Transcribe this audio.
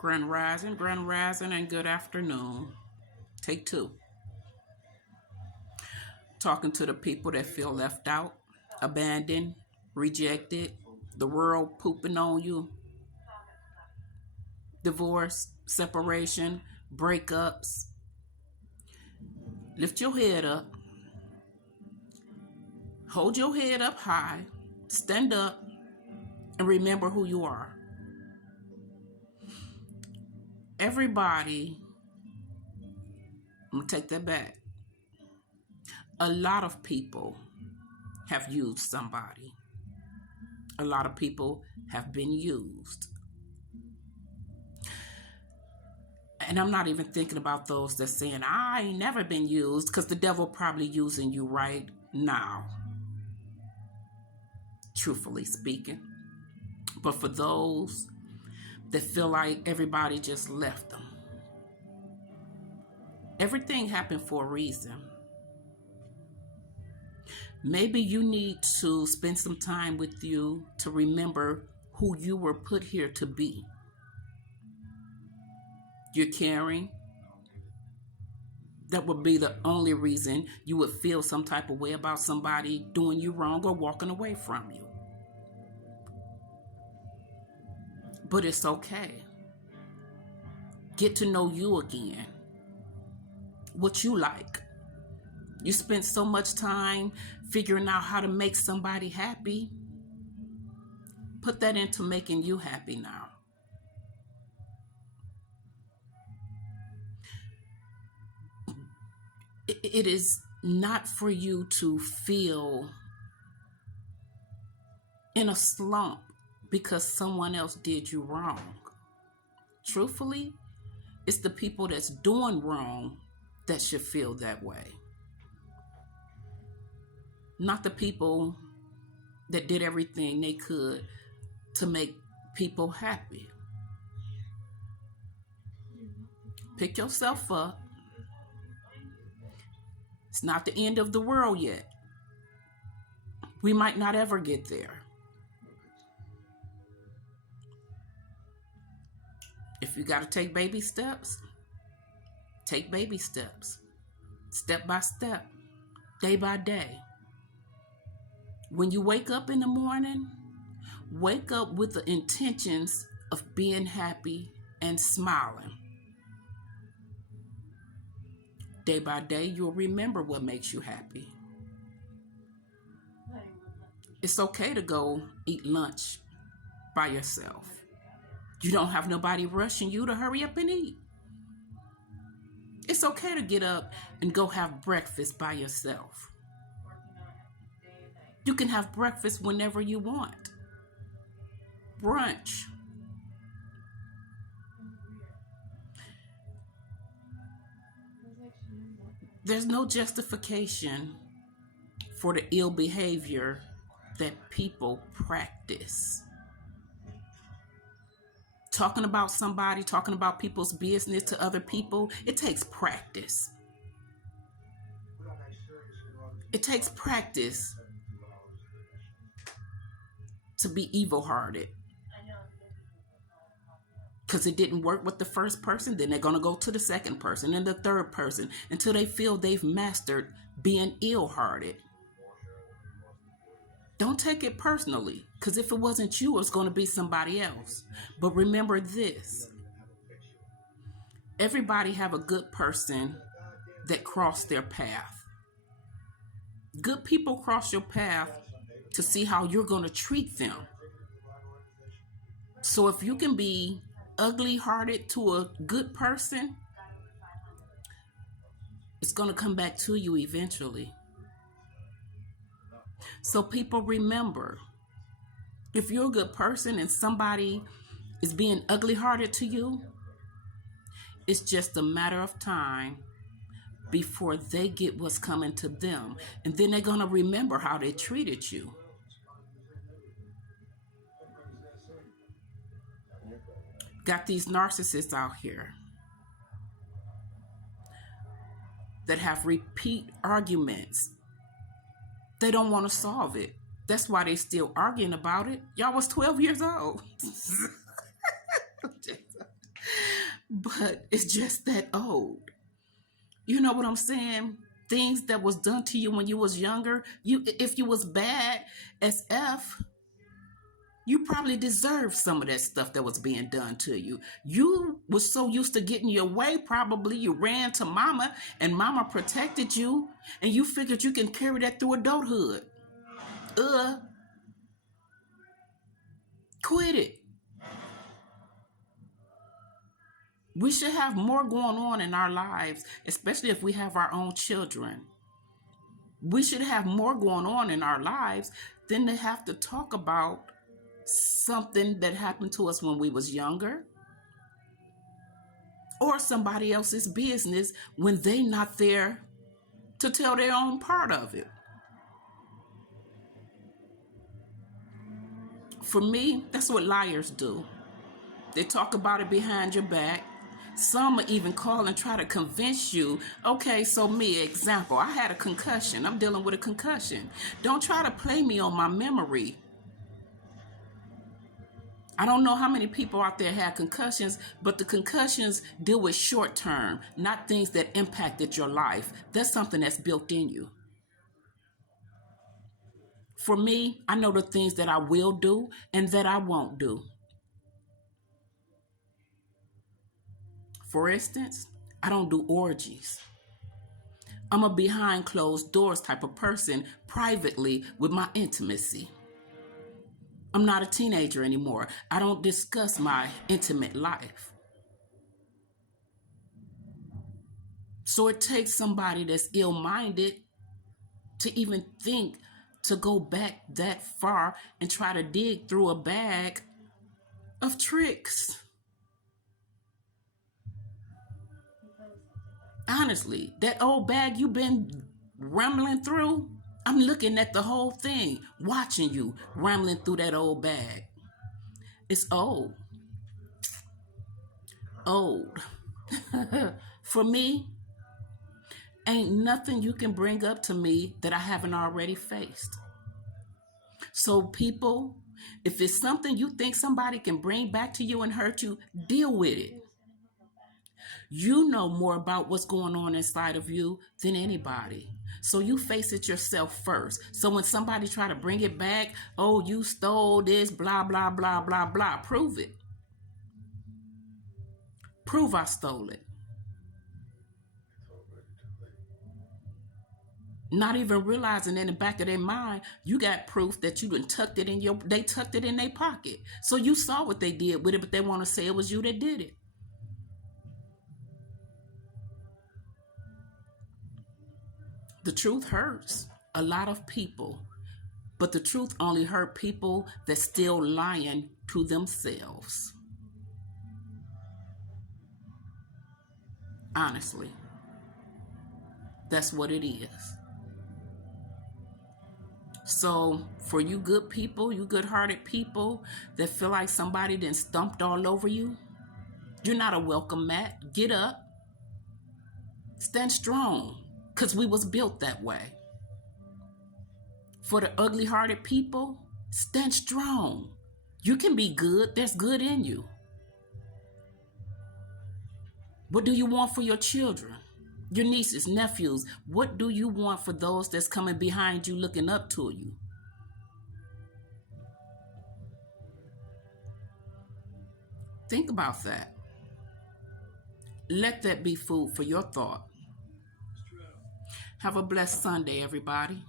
Grand Rising, and good afternoon. Take two. Talking to the people that feel left out, abandoned, rejected, the world pooping on you, divorce, separation, breakups. Lift your head up, hold your head up high, stand up, and remember who you are. Everybody, I'm going to take that back. A lot of people have used somebody. A lot of people have been used. And I'm not even thinking about those that saying, I ain't never been used, because the devil probably using you right now, truthfully speaking. But for those that feel like everybody just left them, everything happened for a reason. Maybe you need to spend some time with you to remember who you were put here to be. You're caring. That would be the only reason you would feel some type of way about somebody doing you wrong or walking away from you. But it's okay. Get to know you again. What you like. You spent so much time figuring out how to make somebody happy. Put that into making you happy now. It is not for you to feel in a slump because someone else did you wrong. Truthfully, it's the people that's doing wrong that should feel that way. Not the people that did everything they could to make people happy. Pick yourself up. It's not the end of the world yet. We might not ever get there. If you got to take baby steps, take baby steps. Step by step, day by day. When you wake up in the morning, wake up with the intentions of being happy and smiling. Day by day, you'll remember what makes you happy. It's okay to go eat lunch by yourself. You don't have nobody rushing you to hurry up and eat. It's okay to get up and go have breakfast by yourself. You can have breakfast whenever you want. Brunch. There's no justification for the ill behavior that people practice. Talking about somebody, talking about people's business to other people, it takes practice. It takes practice to be evil-hearted. Because it didn't work with the first person, then they're going to go to the second person and the third person until they feel they've mastered being ill-hearted. Don't take it personally, because if it wasn't you, it's going to be somebody else. But remember this. Everybody have a good person that crossed their path. Good people cross your path to see how you're going to treat them. So if you can be ugly-hearted to a good person, it's going to come back to you eventually. So people, remember, if you're a good person and somebody is being ugly-hearted to you, it's just a matter of time before they get what's coming to them. And then they're going to remember how they treated you. Got these narcissists out here that have repeat arguments. They don't want to solve it. That's why they're still arguing about it. Y'all was 12 years old. but it's just that old. You know what I'm saying? Things that was done to you when you was younger, if you was bad as F, you probably deserved some of that stuff that was being done to you. You was so used to getting your way, probably you ran to mama and mama protected you, and you figured you can carry that through adulthood. Quit it. We should have more going on in our lives, especially if we have our own children. We should have more going on in our lives than to have to talk about something that happened to us when we was younger, or somebody else's business when they not there to tell their own part of it. For me, that's what liars do. They talk about it behind your back. Some will even call and try to convince you. Okay, so me, example, I had a concussion. I'm dealing with a concussion. Don't try to play me on my memory. I don't know how many people out there had concussions, but the concussions deal with short term, not things that impacted your life. That's something that's built in you. For me, I know the things that I will do and that I won't do. For instance, I don't do orgies. I'm a behind closed doors type of person privately with my intimacy. I'm not a teenager anymore. I don't discuss my intimate life. So it takes somebody that's ill-minded to even think to go back that far and try to dig through a bag of tricks. Honestly, that old bag you've been rambling through, I'm looking at the whole thing, watching you rambling through that old bag. It's old. Old. For me, ain't nothing you can bring up to me that I haven't already faced. So people, if it's something you think somebody can bring back to you and hurt you, deal with it. You know more about what's going on inside of you than anybody. So you face it yourself first. So when somebody try to bring it back, oh, you stole this, blah, blah, blah, blah, blah, prove it. Prove I stole it. Not even realizing in the back of their mind, you got proof that you done tucked it in they tucked it in their pocket. So you saw what they did with it, but they want to say it was you that did it. The truth hurts a lot of people, but the truth only hurt people that's still lying to themselves. Honestly, that's what it is. So for you good people, you good-hearted people that feel like somebody done stumped all over you, you're not a welcome mat. Get up. Stand strong, because we was built that way. For the ugly-hearted people, stand strong. You can be good. There's good in you. What do you want for your children? Your nieces, nephews? What do you want for those that's coming behind you looking up to you? Think about that. Let that be food for your thought. Have a blessed Sunday, everybody.